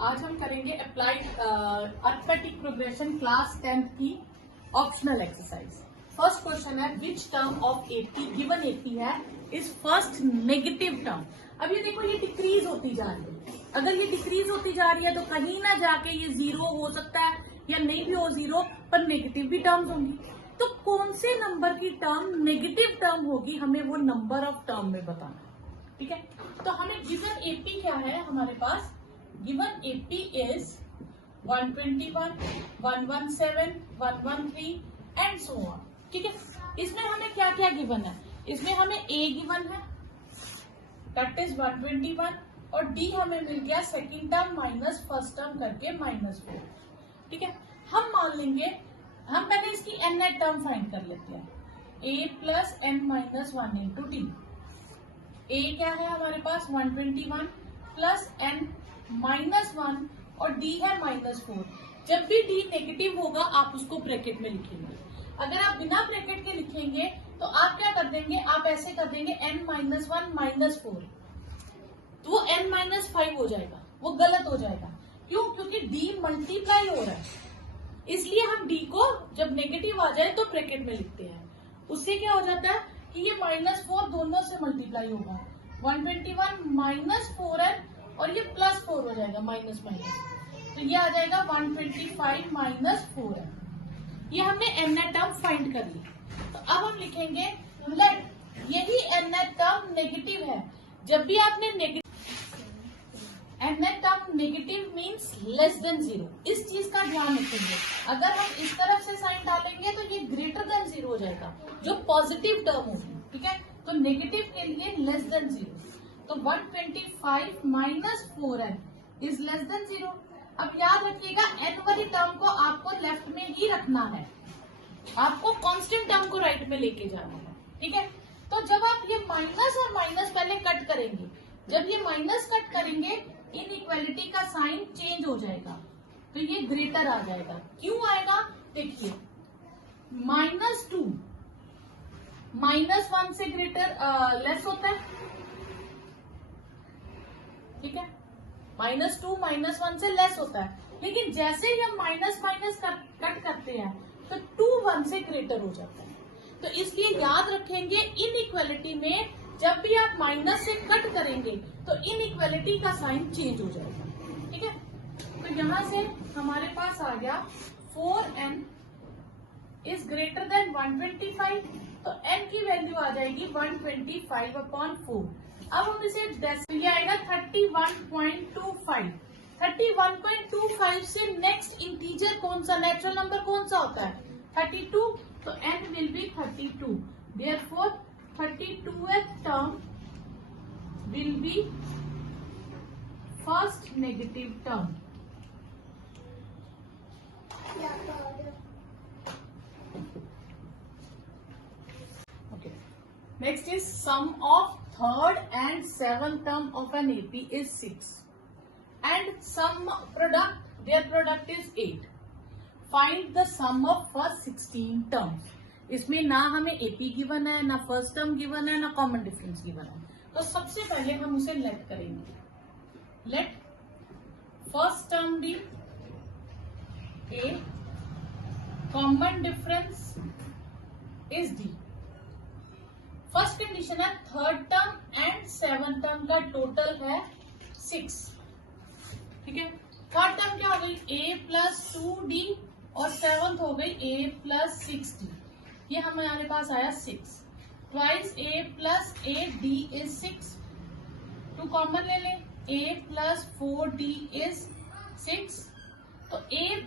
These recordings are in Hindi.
आज हम करेंगे applied arithmetic progression class 10th की ऑप्शनल एक्सरसाइज। फर्स्ट क्वेश्चन है विच टर्म ऑफ 80 गिवन 80 है इज फर्स्ट नेगेटिव टर्म। अब ये देखो ये डिक्रीज होती जा रही है, अगर ये डिक्रीज होती जा रही है तो कहीं ना जाके ये जीरो हो सकता है या नहीं भी हो जीरो, पर नेगेटिव भी टर्म्स होंगी। तो कौन से नंबर की टर्म नेगेटिव टर्म होगी हमें वो नंबर ऑफ टर्म में बताना, ठीक है। तो हमें गिवन 80 क्या है, हमारे पास given 80 is 121, 117, 113 and so on, ठीक है। इसमें हमें क्या क्या गिवन है, इसमें हमें ए गिवन है दैट इज 121 और डी हमें मिल गया second term minus first term करके -4, ठीक है। हम मान लेंगे, हम पहले इसकी एन नेट टर्म फाइंड कर लेते हैं, a plus n minus 1 into d. A क्या है हमारे पास 121 प्लस एन -1 और डी है -4। जब भी डी नेगेटिव होगा आप उसको ब्रैकेट में लिखेंगे। अगर आप बिना ब्रैकेट के लिखेंगे तो आप क्या कर देंगे, आप ऐसे कर देंगे n -1 -4, तो वो n -5 हो जाएगा, वो गलत हो जाएगा। क्यों? क्योंकि डी मल्टीप्लाई हो रहा है, इसलिए हम डी को जब नेगेटिव आ जाए तो ब्रैकेट में लिखते हैं। उससे क्या हो जाता है कि ये -4 दोनों से मल्टीप्लाई होगा, 121 -4n और ये +4 हो जाएगा माइनस, तो ये आ जाएगा 125 -4n। ये हमने एन नेट टर्म फाइंड कर ली। तो अब हम लिखेंगे लेट यही एन नेट टर्म नेगेटिव है। जब भी आपने an net term negative means less than 0, इस चीज का ध्यान रखेंगे। अगर हम इस तरफ से साइन डालेंगे तो ये ग्रेटर देन 0 हो जाएगा, जो पॉजिटिव टर्म होगी, ठीक है। तो नेगेटिव के लिए लेस देन 0, तो 125 -4n इज लेस देन 0। अब याद रखिएगा एन वाली टर्म को आपको लेफ्ट में ही रखना है, आपको कांस्टेंट टर्म को राइट में लेके जाना है, ठीक है। तो जब आप ये माइनस और माइनस पहले कट करेंगे, जब ये माइनस कट करेंगे इनइक्वालिटी का साइन चेंज हो जाएगा, तो ये ग्रेटर आ जाएगा। क्यों आएगा, देखिए -2 -1 से ग्रेटर लेस होता है, ठीक है। -2 -1 से लेस होता है, लेकिन जैसे ही हम माइनस माइनस कट करते हैं तो 2 1 से ग्रेटर हो जाता है। तो इसलिए याद रखेंगे इनइक्वालिटी में जब भी आप माइनस से कट करेंगे तो इनइक्वालिटी का साइन चेंज हो जाएगा, ठीक है। तो यहां से हमारे पास आ गया 4n इज ग्रेटर देन 125, तो n की वैल्यू आ जाएगी 125/4। अब हम इसे ये आएगा 31.25। 31.25 से नेक्स्ट इंटीजर कौन सा, नेचुरल नंबर कौन सा होता है 32, तो n will be 32। Therefore 32th term will be first negative term. Okay. Next is sum of third and seventh term of an AP is 6 and sum product, their product is 8. Find the sum of first 16 terms. इसमें ना हमें AP गिवन है, ना फर्स्ट टर्म गिवन है, ना कॉमन डिफरेंस गिवन है। तो सबसे पहले हम उसे लेट करेंगे, let first term be A, common difference is D। First condition है third term and seven term का टोटल है 6, ठीक है। थर्ड टर्म क्या हो गई a + 2d और सेवंथ हो गई a + 6d। ये हमारे पास आया 6, twice a + 8d is 6। 2 common ले लें, a + 4d इज 6, तो a +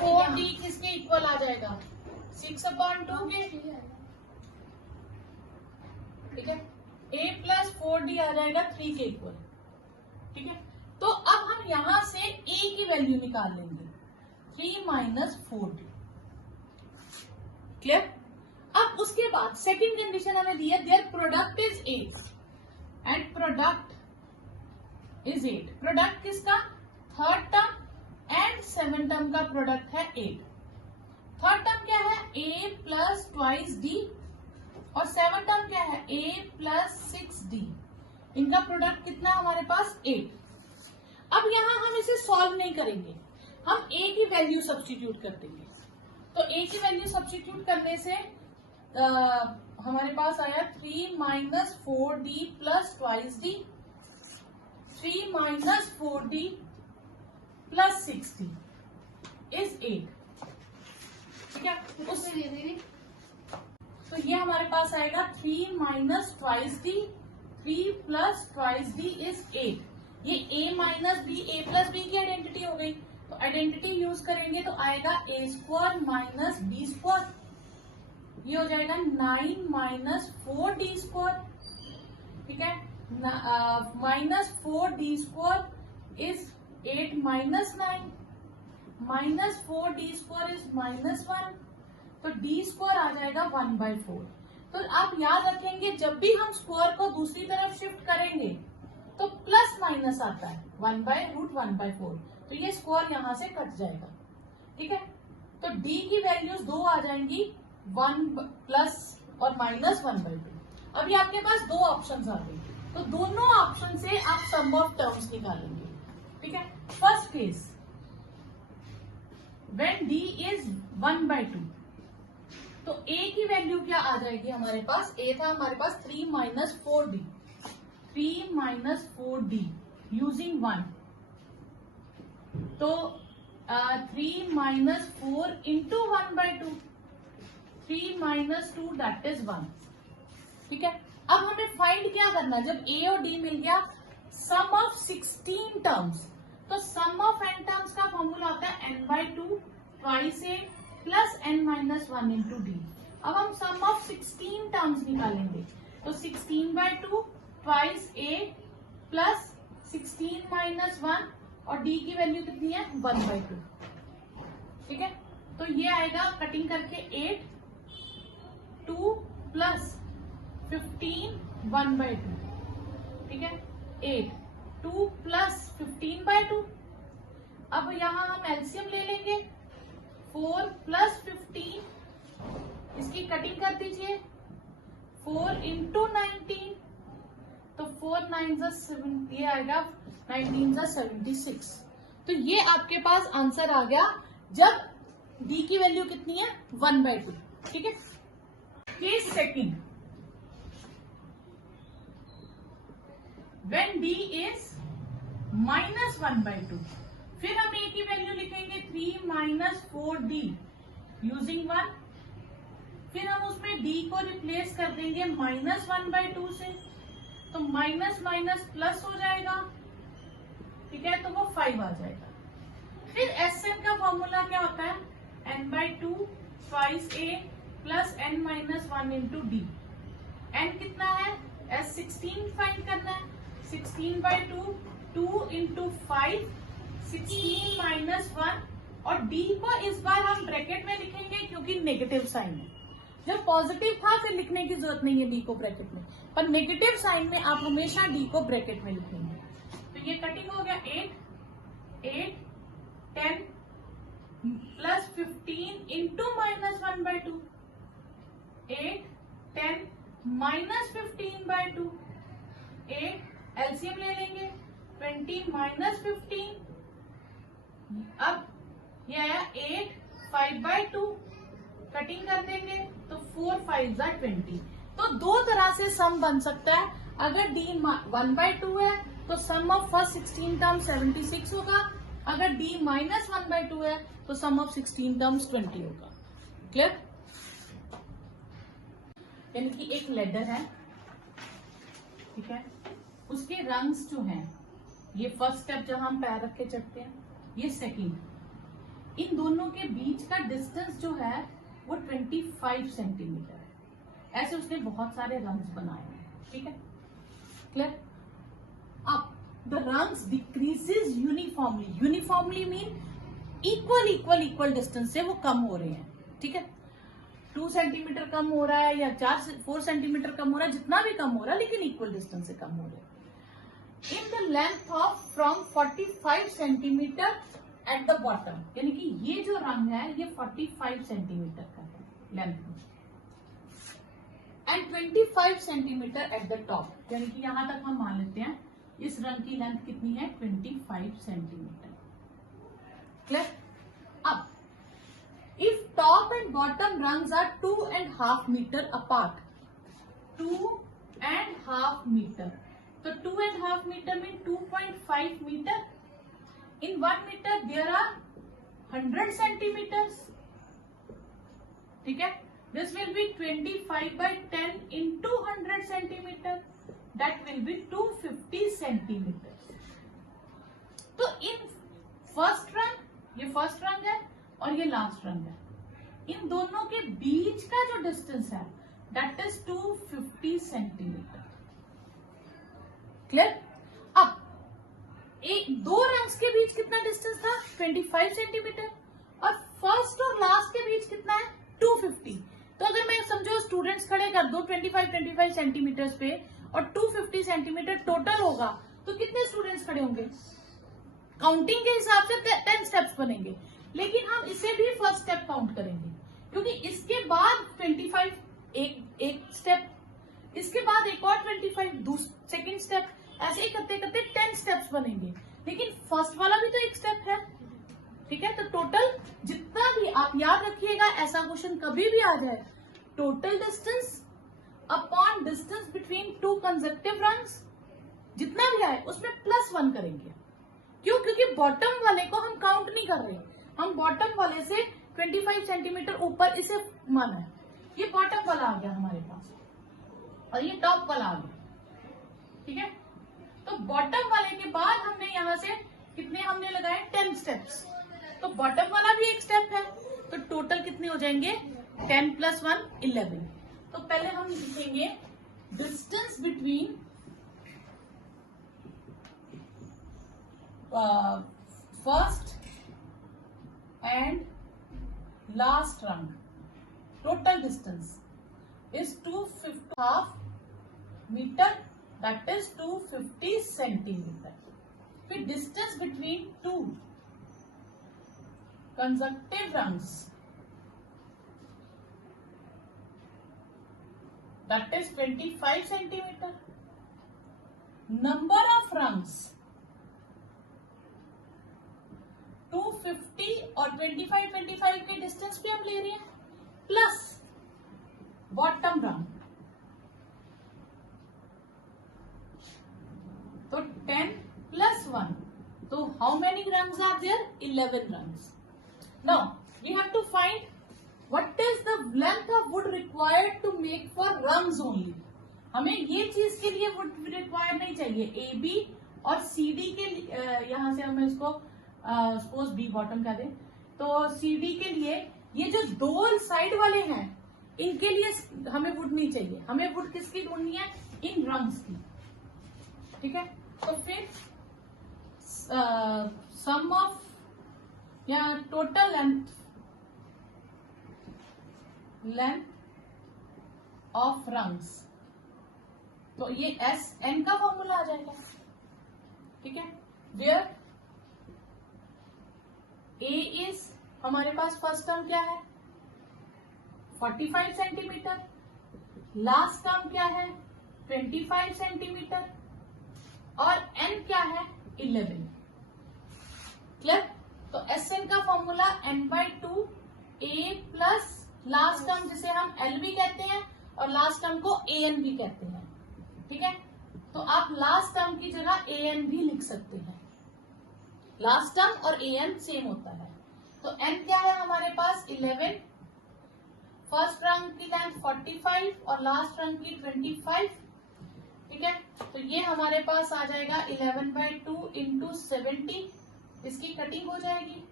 4d किसके इक्वल आ जाएगा 6/2 के, ठीक है। a + 4d आ जाएगा 3 के इक्वल, ठीक है। तो अब हम यहां से a की वैल्यू निकाल लेंगे 3 - 4d, क्लियर। अब उसके बाद सेकंड कंडीशन हमें दी है their product is 8 and product is 8। Product किसका, third term and seven term का प्रोडक्ट है 8। थर्ड टर्म क्या है a + ट्वाइस d और सेवन टर्म क्या है a + 6d। इनका प्रोडक्ट कितना हमारे पास 8। अब यहाँ हम इसे सॉल्व नहीं करेंगे, हम a की वैल्यू सब्स्टिट्यूट कर देंगे। तो a की वैल्यू सब्स्टिट्यूट करने से हमारे पास आया 3 minus 4d plus twice D, 3 minus 4d plus 6d is 8। ठीक है, तो ये हमारे पास आएगा 3 minus twice D, 3 plus twice D is 8। ये a minus B, a plus B की आइडेंटिटी हो गई, तो आइडेंटिटी यूज करेंगे तो आएगा a square minus B square, ये हो जाएगा 9 माइनस 4d स्क्वायर। ठीक है, minus 4d square is 8 minus 9, minus 4d square is minus 1, तो d स्क्वायर आ जाएगा 1/4। तो आप याद रखेंगे जब भी हम स्क्वायर को दूसरी तरफ शिफ्ट करेंगे तो प्लस माइनस आता है 1/√1/4, तो ये स्क्वायर यहां से कट जाएगा। ठीक है, तो d की वैल्यूज 2 आ जाएंगी, 1 प्लस और माइनस 1/2। अभी आपके पास दो ऑप्शंस आ गई, तो दोनों ऑप्शन से आप सम ऑफ टर्म्स निकालेंगे। ठीक है, first case when d is 1/2, तो a की वैल्यू क्या आ जाएगी हमारे पास, a था हमारे पास 3 minus 4d, 3 minus 4d using 1, तो 3 minus 4 into 1/2, 3 minus 2 that is 1। ठीक है, अब हमें फाइंड क्या करना, जब a और d मिल गया, सम ऑफ 16 टर्म्स, तो सम ऑफ n टर्म्स का फॉर्मूला होता है n/2 twice a plus n minus 1 into D. अब हम सम ऑफ 16 टर्म्स निकालेंगे, तो 16/2 ट्वाइस a प्लस 16 माइनस 1 और d की वैल्यू कितनी है 1/2। ठीक है, तो ये आएगा कटिंग करके 8, 2 प्लस 15 1/2। ठीक है, 8, 2 प्लस 15/2। अब यहां हम एलसीएम ले लेंगे, 4 प्लस 15, इसकी कटिंग कर दीजिए, 4 इंटू 19, तो 4 9 7, ये आएगा 19 76। तो ये आपके पास आंसर आ गया जब d की वैल्यू कितनी है 1/2। ठीक है, case second, when d is minus 1/2, फिर हम a की वैल्यू लिखेंगे 3 माइनस 4d यूजिंग 1, फिर हम उसमें d को रिप्लेस कर देंगे माइनस 1/2 से, तो माइनस माइनस प्लस हो जाएगा। ठीक है, तो वो 5 आ जाएगा। फिर Sn का फॉर्मूला क्या होता है, n/2 twice a plus n minus 1 into D. n कितना है, S16 फाइंड करना है, 16/2 2 इंटू 5, 16 माइनस 1, और d को इस बार हम ब्रैकेट में लिखेंगे क्योंकि नेगेटिव साइन है। जब पॉजिटिव था फिर लिखने की जरूरत नहीं है d को ब्रैकेट में, पर नेगेटिव साइन में आप हमेशा d को ब्रैकेट में लिखेंगे। तो ये कटिंग हो गया, 8 10 plus 15 into minus 1/2, 8 10 minus 15/2, 8 LCM ले लेंगे, 20 माइनस 15, अब ये आया 8 5/2, कटिंग कर देंगे तो 4 5 20। तो दो तरह से सम बन सकता है, अगर d 1/2 है तो सम ऑफ फर्स्ट 16 टर्म 76 होगा, अगर d माइनस 1/2 है तो सम ऑफ 16 टर्म्स 20 होगा। क्लियर, यानी कि एक लेडर है, ठीक है, उसके रंग्स जो हैं, ये फर्स्ट स्टेप जहां हम पैर रख के चढ़ते हैं, ये सेकंड, इन दोनों के बीच का डिस्टेंस जो है वो 25 सेंटीमीटर है। ऐसे उसने बहुत सारे रंग्स बनाए हैं। ठीक है, क्लियर। अब the rungs decreases uniformly, uniformly mean equal distance से वो कम हो रहे हैं। ठीक है, 2 सेंटीमीटर कम हो रहा है या 4 सेंटीमीटर कम हो रहा है, जितना भी कम हो रहा है लेकिन इक्वल डिस्टेंस से कम हो रहा है। In the length of from 45 centimetre at the bottom, यानी कि ये जो रंग है ये 45 सेंटीमीटर का है लेंथ में, and 25 centimetre at the top, यानी कि यहां तक हम मान लेते हैं इस रंग की लेंथ कितनी है 25 सेंटीमीटर। क्लियर? अब if top and bottom rungs are 2.5 metre apart, 2.5 metre, तो 2.5 metre mean 2.5 metre. In 1 meter there are 100 centimeters. ठीक है? This will be 25 by 10 into 100 centimeter. That will be 250 centimeters. तो इन फर्स्ट रंग, ये फर्स्ट रंग है और ये लास्ट रंग है, इन दोनों के बीच का जो डिस्टेंस है दैट इज 250 सेंटीमीटर. क्लियर? अब दो रंग्स के बीच कितना डिस्टेंस था? 25 सेंटीमीटर. और फर्स्ट और लास्ट के बीच कितना है? 250. तो अगर मैं समझो स्टूडेंट्स खड़े कर दो 25 सेंटीमीटर पे और 250 सेंटीमीटर टोटल होगा, तो कितने स्टूडेंट्स खड़े होंगे? काउंटिंग के हिसाब से 10 स्टेप्स बनेंगे, लेकिन हम इसे भी फर्स्ट स्टेप काउंट करेंगे क्योंकि इसके बाद 25 एक स्टेप, इसके बाद एक और 25 सेकेंड स्टेप, ऐसे ही करते करते 10 स्टेप्स बनेंगे, लेकिन फर्स्ट वाला भी तो एक स्टेप है. ठीक है? तो टोटल जितना भी आप याद रखिएगा, ऐसा क्वेश्चन कभी भी आ जाए, total distance upon distance between two consecutive rungs, जितना भी आए उसमें +1 करेंगे. क्यों? क्योंकि बॉटम वाले को हम काउंट नहीं कर रहे, हम बॉटम वाले से 25 सेंटीमीटर ऊपर इसे माना है. ये बॉटम वाला आ गया हमारे पास और ये टॉप वाला आ गया. ठीक है? तो बॉटम वाले के बाद हमने यहां से कितने हमने लगाए? 10 स्टेप्स. तो बॉटम वाला भी एक स्टेप है, तो टोटल कितने हो जाएंगे? 10 + 1 11. तो पहले हम लिखेंगे distance between first and last ring. Total distance is 2.5 meter, that is 250 centimeter. फिर distance between two consecutive rings, that is 25 centimeter. Number of rings 250 और 25 के डिस्टेंस पे हम ले रहे हैं, प्लस बॉटम रंग, तो 10 + 1. तो how many rungs are there? 11 rungs. Now we have to find what is the length of wood required to make for rungs only. हमें ये चीज के लिए वुड रिक्वायर नहीं चाहिए. ए बी और सी डी के यहां से हम इसको सपोज बी बॉटम कह दें, तो सी डी के लिए ये जो दो साइड वाले हैं इनके लिए हमें वुड नहीं चाहिए. हमें वुड किसकी ढूंढनी है? इन रंग्स की. ठीक है? तो फिर सम ऑफ या टोटल लेंथ ऑफ रंग्स, तो ये SN का फॉर्मूला आ जाएगा. ठीक है? वेयर A इज हमारे पास फर्स्ट टर्म क्या है? 45 सेंटीमीटर. लास्ट टर्म क्या है? 25 सेंटीमीटर. और N क्या है? 11. क्लियर? तो SN का formula N/2 A plus last term जिसे हम L भी कहते हैं और लास्ट टर्म को AN भी कहते हैं. ठीक है? तो आप लास्ट टर्म की जगह AN भी लिख सकते हैं. लास्ट टर्म और AN सेम होता है. तो N क्या है हमारे पास? 11. फर्स्ट रंग की लेंथ 45 और लास्ट रंग की 25. ठीक है? तो ये हमारे पास आ जाएगा 11/2 × 70. इसकी कटिंग हो जाएगी.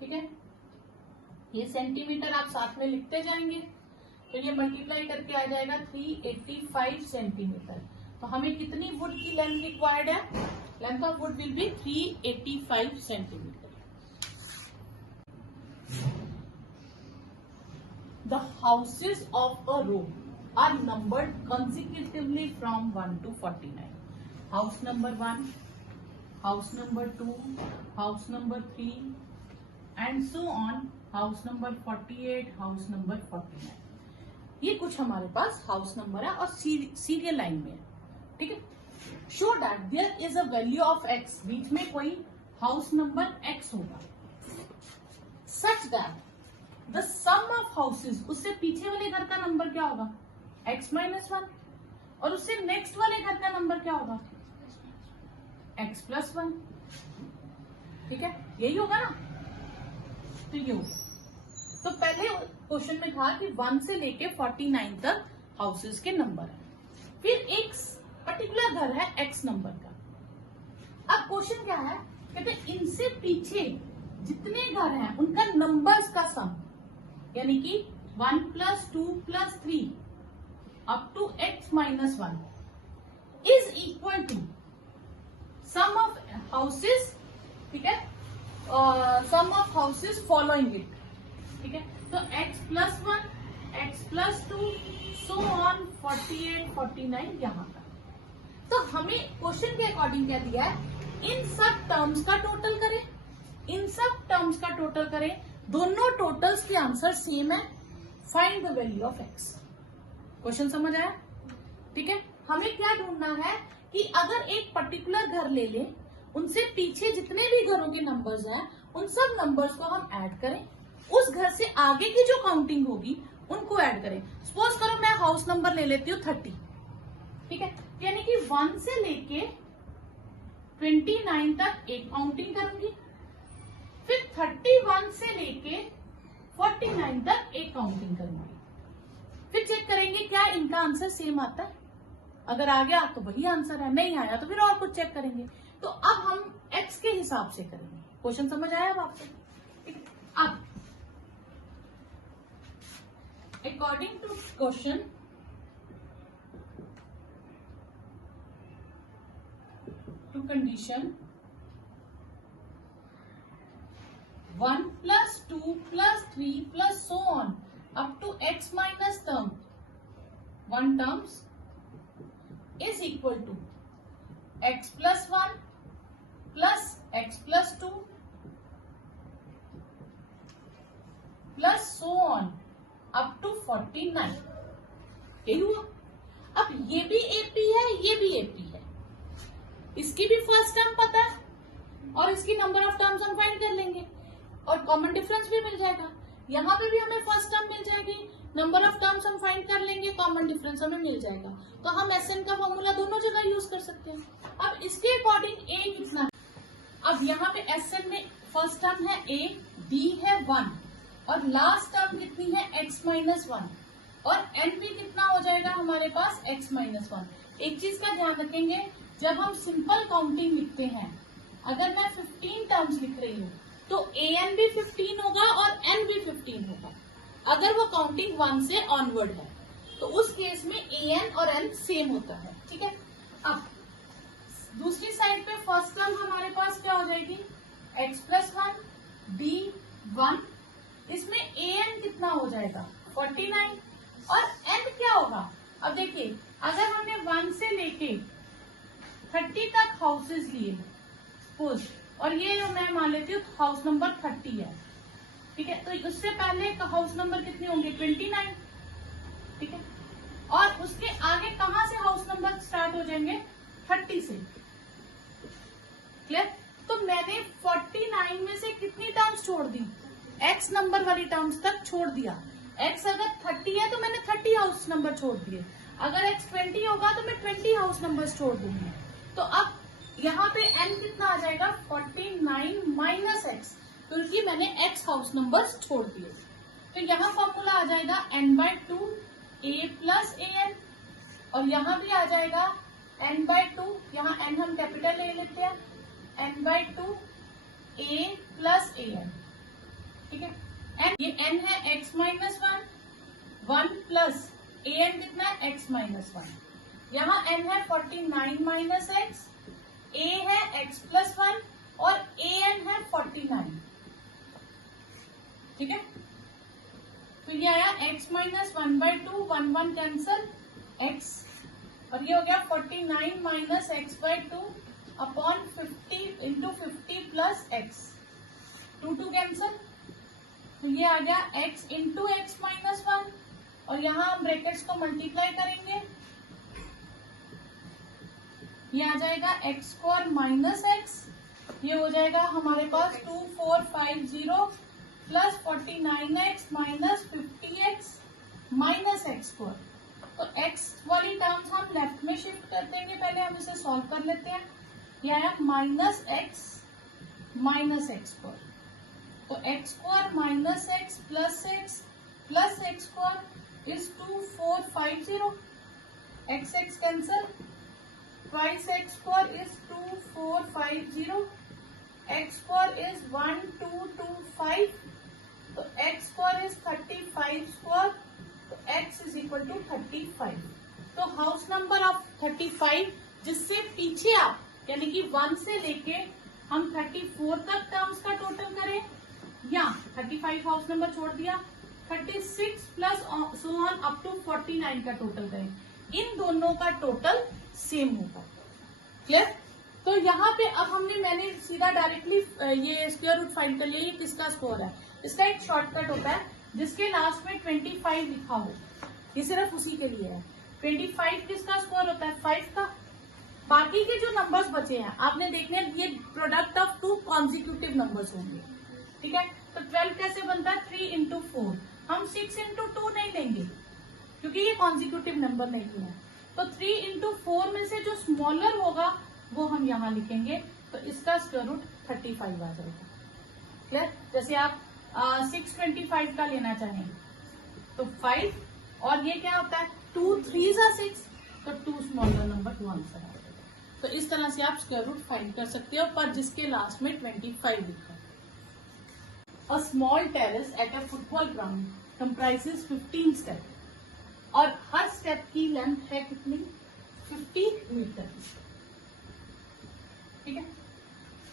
ठीक है? ये सेंटीमीटर आप साथ में लिखते जाएंगे, तो ये मल्टीप्लाई करके आ जाएगा 385 सेंटीमीटर. तो हमें कितनी वुड की लेंथ रिक्वायर्ड है? Length of would will be 385 centimetre. The houses of a row are numbered consecutively from 1 to 49. House number 1, house number 2, house number 3, and so on. House number 48, house number 49. ये कुछ हमारे पास हाउस नंबर है और सीरियल लाइन में है. ठीक है? Show that there is a value of x. बीच में कोई हाउस नंबर x होगा. Such that the sum of houses, उससे पीछे वाले घर का नंबर क्या होगा, x-1, और उससे नेक्स्ट वाले घर का नंबर क्या होगा, x+1। ठीक है, यही होगा ना, तो ये होगा। तो पहले क्वेश्चन में था कि 1 से लेके 49 तक हाउसेस के नंबर है, फिर एक पर्टिकुलर घर है x नंबर का। अब क्वेश्चन क्या है, कहते हैं इनसे पीछे जितने घर हैं उनका नंबर्स का सम, यानी कि 1 + 2 + 3 up to x-1 is equal to sum of houses, ठीक है, sum of houses following it. ठीक है, तो x+1, x+2 सो ऑन 48, 49 यहां तक। तो हमें क्वेश्चन के अकॉर्डिंग क्या दिया है, इन सब टर्म्स का टोटल करें, इन सब टर्म्स का टोटल करें, दोनों टोटल्स के आंसर सेम है, find the value of x। Question समझ आया? ठीक है, हमें क्या ढूंढना है कि अगर एक पर्टिकुलर घर ले लें, उनसे पीछे जितने भी घरों के नंबर्स हैं उन सब नंबर्स को हम ऐड करें, उस घर से आगे की जो काउंटिंग होगी उनको ऐड करें। सपोज करो मैं हाउस नंबर ले लेती हूँ 30, ठीक है, यानी कि 1 से लेके 29 तक एक काउंटिंग करूंगी, फिर 31 से लेके 49 तक एक काउंटिंग करूंगी, फिर चेक करेंगे क्या इनका आंसर सेम आता है। अगर आ गया तो वही आंसर है, नहीं आया तो फिर और कुछ चेक करेंगे। तो अब हम x के हिसाब से करेंगे। क्वेश्चन समझ आया अब आपको? अब according to question, to condition 1 + 2 + 3 + so on up to x- term, 1 terms is equal to x+1 plus x+2 plus so on up to 49। यही हुआ। अब ये भी AP है, ये भी AP है, इसकी भी फर्स्ट टर्म पता है और इसकी नंबर ऑफ टर्म्स हम फाइंड कर लेंगे और कॉमन डिफरेंस भी मिल जाएगा। यहाँ पे भी हमें फर्स्ट टर्म मिल जाएगी, नंबर ऑफ टर्म्स हम फाइंड कर लेंगे, कॉमन डिफरेंस हमें मिल जाएगा। तो हम SN का फॉर्मूला दोनों जगह यूज कर सकते हैं। अब इसके अकॉर्डिंग A कितना है, अब यहाँ पे SN में फर्स्ट टर्म है A, B है 1 और लास्ट टर्म कितनी है x-1 और N भी कितना हो जाएगा हमारे पास x-1। एक चीज का ध्यान रखेंगे, जब हम सिंपल काउंटिंग लिखते हैं, अगर मैं 15 टर्म्स लिख रही हूँ तो AN भी 15 होगा और N भी 15 होगा, अगर वो काउंटिंग 1 से ऑनवर्ड है तो उस केस में AN और N सेम होता है। ठीक है, अब दूसरी साइड पे फर्स्ट टर्म हमारे पास क्या हो जाएगी, x+1 B 1, इसमें AN कितना हो जाएगा 49 और N क्या होगा। अब देखिए, अगर हमने 1 से लेके 30 तक हाउसेस लिए सपोज, और ये मैं मान लेती हूँ हाउस नंबर 30 है, ठीक है, तो उससे पहले हाउस नंबर कितने होंगे 29, ठीक है, और उसके आगे कहां से हाउस नंबर स्टार्ट हो जाएंगे 30 से। क्लियर? तो मैंने 49 में से कितनी टर्म्स छोड़ दी, x नंबर वाली टर्म्स तक छोड़ दिया। x अगर 30 है तो मैंने 30 हाउस नंबर छोड़ दिए, अगर x 20 होगा तो मैं 20 हाउस नंबर छोड़ दूंगी। तो अब यहाँ पे n कितना आ जाएगा 49 माइनस x, क्योंकि मैंने x हाउस नंबर्स छोड़ दिए। तो यहाँ फॉर्मूला आ जाएगा n/2 a + an और यहाँ भी आ जाएगा n/2, यहाँ n हम कैपिटल ले लेते हैं, n/2 a + an। ठीक है, ये n है x-1, 1 प्लस an कितना है x-1, यहाँ n है 49 माइनस x, a है x+1 और an है 49। ठीक है, तो ये आया x-1/2, 1 1 कैंसल x, और ये हो गया 49 minus x/2 upon 50 into 50 plus x, 2 2 cancel, तो ये आ गया x इंटू x-1 और यहाँ हम ब्रैकेट्स को मल्टीप्लाई करेंगे, ये आ जाएगा x² माइनस x, ये हो जाएगा हमारे पास 2450 plus 49x minus 50x minus x square. तो x वाली टर्म्स हम लेफ्ट में शिफ्ट कर देंगे, पहले हम इसे सॉल्व कर लेते हैं। यह है माइनस एक्स स्क्वायर, तो x square minus x plus x square is 2450। X x cancel, twice x square is 2450, x square is 1225, तो एक्स स्क्वायर इज 35 स्क्वायर, तो x इज इक्वल टू 35। तो हाउस नंबर ऑफ 35 जिससे पीछे आप यानी कि 1 से लेके हम 34 तक टर्म्स का टोटल करें, या 35 हाउस नंबर छोड़ दिया, 36 plus so on up to 49 का टोटल करें, इन दोनों का टोटल सेम होगा। क्लियर? तो यहाँ पे अब मैंने सीधा डायरेक्टली ये स्क्वायर रूट फाइंड कर लिया। ये किसका स्कोर है? इसका एक शॉर्टकट होता है जिसके लास्ट में 25 लिखा हो, ये सिर्फ उसी के लिए है। 25 किसका स्कोर होता है? 5 का। बाकी के जो नंबर्स बचे हैं आपने देखने, ये प्रोडक्ट ऑफ 2 कॉन्जिक्यूटिव नंबर्स होंगे, ठीक है। तो 12 कैसे बनता है? 3 इंटू 4। हम 6 इंटू 2 नहीं लेंगे क्योंकि ये कॉन्जिक्यूटिव नंबर नहीं है। तो 3 इंटू 4 में से जो स्मॉलर होगा वो हम यहाँ लिखेंगे, तो इसका स्क्वायर रूट 35 आ जाएगा। क्लियर? जैसे आप 625 का लेना चाहें तो 5, और ये क्या होता है 2 3 6, तो 2 स्मॉलर नंबर 2 आंसर आ जाएगा। तो इस तरह से आप स्क्वायर रूट फाइंड कर सकते हो, पर जिसके लास्ट में 25 लिखा है। A small terrace at a football ground comprises 15 step, और हर स्टेप की लेंथ है कितनी? 50 मीटर, ठीक है।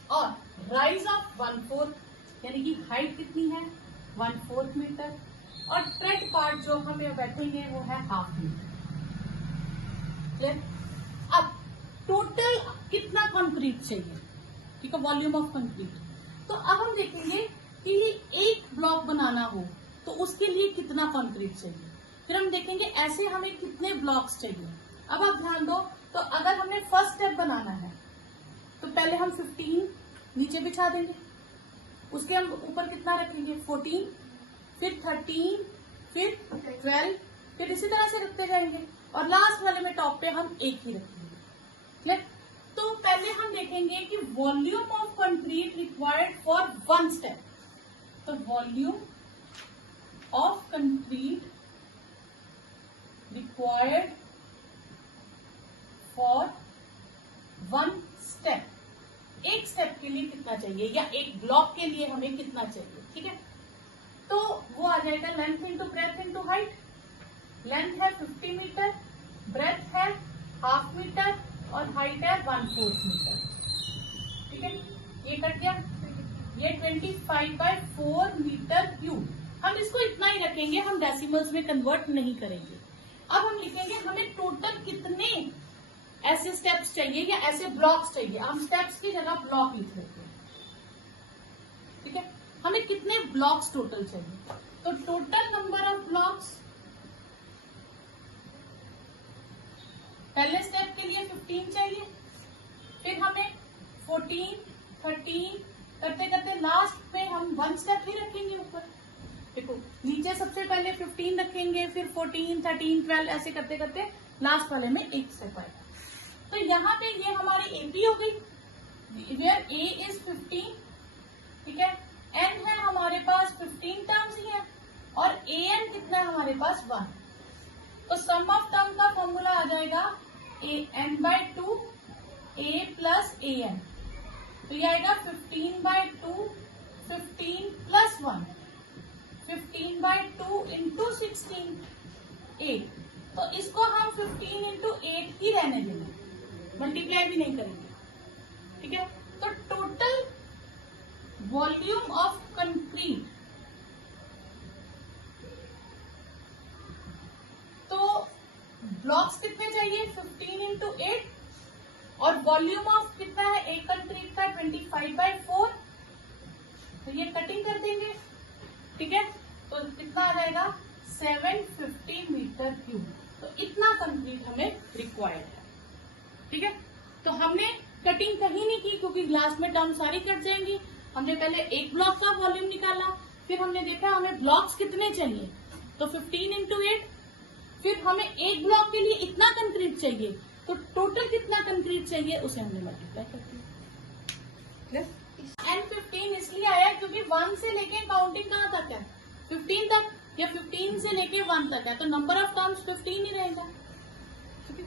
और राइज ऑफ 1/4 यानी कि हाइट कितनी है? 1/4 मीटर, और ट्रेड पार्ट जो हमें बैठेंगे वो है 1/2 मीटर। अब टोटल कितना कंक्रीट चाहिए? ठीक है, वॉल्यूम ऑफ कंक्रीट। तो अब हम देखेंगे कि एक ब्लॉक बनाना हो तो उसके लिए कितना कंक्रीट चाहिए। फिर हम देखेंगे ऐसे हमें कितने ब्लॉक्स चाहिए। अब आप ध्यान दो, तो अगर हमें फर्स्ट स्टेप बनाना है तो पहले हम 15 नीचे बिछा देंगे, उसके हम ऊपर कितना रखेंगे? 14, फिर 13, फिर 12, फिर इसी तरह से रखते जाएंगे, और लास्ट वाले में टॉप पे हम एक ही रखेंगे। क्लियर? तो पहले हम देखेंगे कि volume of concrete required for 1 step. तो volume of concrete required for 1 step, एक स्टेप के लिए कितना चाहिए, या एक ब्लॉक के लिए हमें कितना चाहिए, ठीक है। तो वो आ जाएगा length into breadth into height. Length है 50 मीटर, ब्रेथ है 1/2 मीटर, और हाइट है 1/4 मीटर, ठीक है। ये कट गया, ये 25/4 मीटर क्यूब। हम इसको इतना ही रखेंगे, हम डेसिमल्स में कन्वर्ट नहीं करेंगे। अब हम लिखेंगे हमें टोटल कितने ऐसे स्टेप्स चाहिए या ऐसे ब्लॉक्स चाहिए। हम स्टेप्स की जगह ब्लॉक लिख लेते हैं, ठीक है। हमें कितने ब्लॉक्स टोटल चाहिए? तो टोटल नंबर ऑफ ब्लॉक्स पहले स्टेप के लिए 15 चाहिए, फिर हमें 14, 13 करते करते लास्ट में हम 1 स्टेप ही रखेंगे ऊपर। देखो नीचे सबसे पहले 15 रखेंगे, फिर 14, 13, 12 ऐसे करते करते लास्ट वाले में एक स्टेप आएगा। तो यहाँ पे ये हमारी एपी हो गई, वेयर ए इज 15, ठीक है। एन है हमारे पास 15 टर्म्स ही है, और ए एन कितना है हमारे पास? 1। तो सम ऑफ टर्म का फॉर्मूला आ जाएगा n/2 a plus A N. तो ये आएगा 15/2, 15 प्लस 1, 15/2 इंटू 16, 8। तो इसको हम 15 इंटू 8 ही रहने देंगे, मल्टीप्लाई भी नहीं करेंगे, ठीक है। तो टोटल वॉल्यूम ऑफ कंक्रीट, तो ब्लॉक्स कितने चाहिए? 15 इंटू 8, और वॉल्यूम ऑफ कितना है एक कंक्रीट का? 25/4। तो ये कटिंग कर देंगे, ठीक है। तो कितना आ जाएगा? 750 मीटर क्यूब। तो इतना कंक्रीट हमें रिक्वायर्ड है, ठीक है। तो हमने कटिंग कहीं नहीं की क्योंकि ग्लास में टर्म सारी कट जाएंगी। हमने पहले एक ब्लॉक का वॉल्यूम निकाला, फिर हमने देखा हमें ब्लॉक्स कितने चाहिए, तो 15 इंटू 8। फिर हमें एक ब्लॉक के लिए इतना कंक्रीट चाहिए, तो टोटल कितना कंक्रीट चाहिए उसे हमने मल्टीप्लाई कर दिया। एंड 15 इसलिए आया क्योंकि 1 से लेके काउंटिंग कहाँ तक है, 15 तक, या 15 से लेके 1 तक है, तो नंबर ऑफ टर्म्स 15 ही रहेगा। ठीक है।